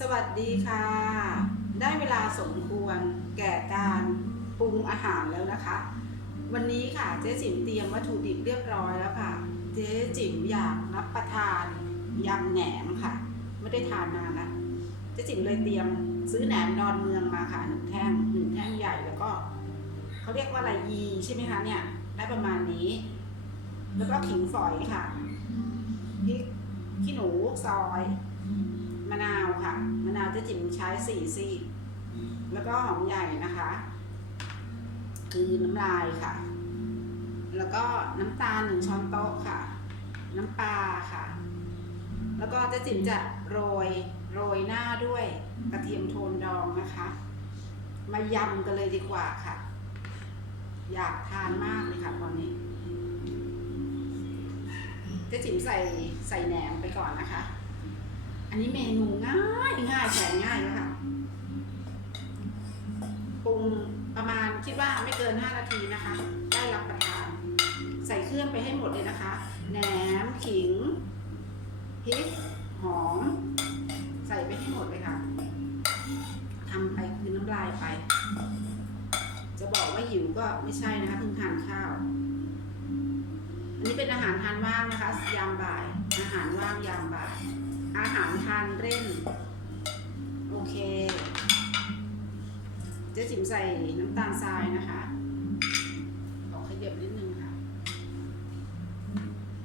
สวัสดีค่ะ ได้เวลาสมควรแก่การปรุงอาหารแล้วนะคะ วันนี้ค่ะเจ๊จิ๋มเตรียมวัตถุดิบเรียบร้อยแล้วค่ะ เจ๊จิ๋มอยากรับประทานยำแหนมค่ะ ไม่ได้ทานนานแล้วเจ๊จิ๋มเลยเตรียมซื้อแหนมดอนเมืองมาค่ะหนึ่งแท่งหนึ่งแท่งใหญ่แล้วก็เขาเรียกว่าอะไรยีใช่ไหมคะเนี่ยได้ประมาณนี้ แล้วก็ขิงฝอยค่ะพริกขี้หนูซอย มะนาวค่ะ มะนาวเจะจิ๋มใช้สี่ซี่แล้วก็หอมใหญ่นะคะ คือน้ำลายค่ะ แล้วก็น้ำตาลหนึ่งช้อนโต๊ะค่ะ น้ำปลาค่ะ แล้วก็เจะจิ๋มจะโรยโรยหน้าด้วยกระเทียมโทนดองนะคะ มายำกันเลยดีกว่าค่ะ อยากทานมากเลยค่ะตอนนี้เจ๊จิ๋มใส่ใส่แหนมไปก่อนนะคะ อันนี้เมนูง่ายง่ายแสนง่ายแล้วค่ะปรุงประมาณคิดว่าไม่เกิน 5 นาทีนะคะ ได้รับประทาน ใส่เครื่องไปให้หมดเลยนะคะแหนมขิงพริกหอม ใส่ไปให้หมดเลยค่ะทำไปคือน้ำลายไป จะบอกว่าหิวก็ไม่ใช่นะคะเพิ่งทานข้าว อันนี้เป็นอาหารทานว่างนะคะยามบ่าย อาหารว่างยามบ่าย อาหารทานเล่น โอเค เจ๊จิ๋มใส่น้ำตาลทรายนะคะขอขยับนิดนึงค่ะ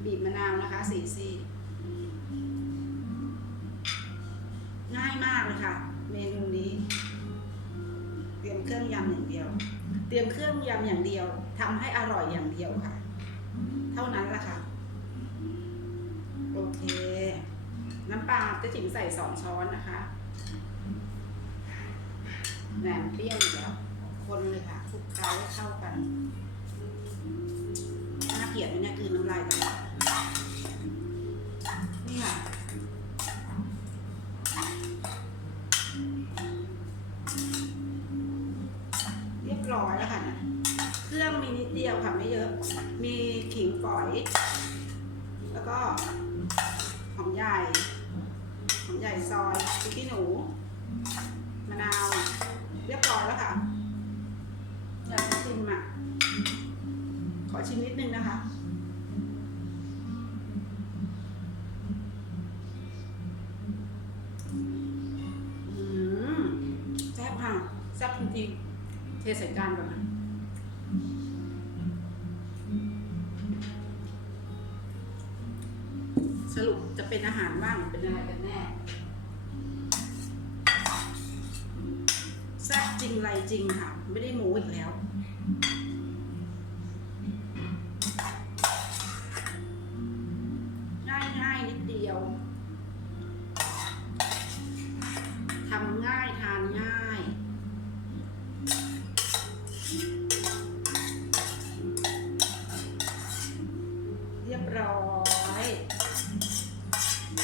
บีบมะนาวนะคะสี่ซี่ง่ายมากเลยค่ะ เมนูนี้ เตรียมเครื่องยำอย่างเดียว เตรียมเครื่องยำอย่างเดียวทำให้อร่อยอย่างเดียวค่ะ เท่านั้นแหละค่ะ โอเค น้ำปลาเจะจิ๋มใส่สองช้อนนะคะแหนมเปรี้ยวอยู่แล้วคนเลยค่ะคลุกเคล้าให้เข้ากันน่าเกลียดไหมเนี่ยคือน้ำลายกันแล้วนี่ค่ะเรียบร้อยแล้วค่ะเครื่องมีนิดเดียวค่ะไม่เยอะ มีขิงฝอย แล้วก็หอมใหญ่ หอม ใหญ่ซอยพริกขี้หนู มะนาว เรียบร้อยแล้วค่ะอยากชิมอะ ขอชิมนิดนึงนะคะอืมแซ่บค่ะแซ่บจริงๆเทใส่จานก่อนนะ สรุปจะเป็นอาหารว่างหรือเป็นอะไรกันแน่แซ่บจริงไรจริงค่ะ ไม่ได้โม้อีกแล้ว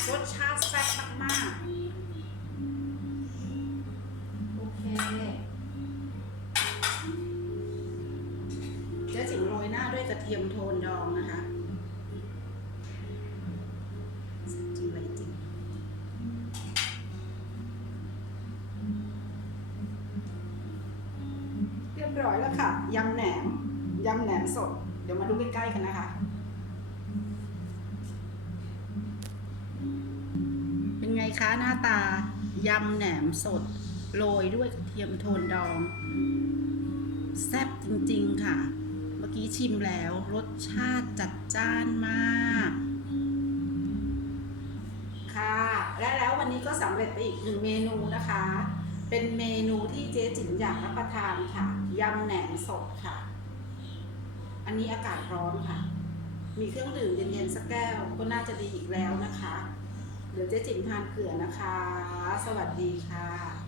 รสชาติแซ่บมากๆ โอเค เจ๊จิ๋มโรยหน้าด้วยกระเทียมโทนดองนะคะจริงไรจริงเรียบร้อยแล้วค่ะ ยำแหนม ยำแหนมสด เดี๋ยวมาดูใกล้ๆกันนะคะ คะหน้าตายำแหนมสดโรยด้วยกระเทียมโทนดอง แซ่บจริงๆค่ะ เมื่อกี้ชิมแล้วรสชาติจัดจ้านมาก ค่ะ และแล้ววันนี้ก็สำเร็จไปอีกหนึ่งเมนูนะคะ เป็นเมนูที่เจ๊จิ๋มอยากรับประทานค่ะยำแหนมสดค่ะ อันนี้อากาศร้อนค่ะ มีเครื่องดื่มเย็นๆสักแก้วก็น่าจะดีอีกแล้วนะคะ เดี๋ยวเจ๊จิ๋มทานเกลือนะคะ สวัสดีค่ะ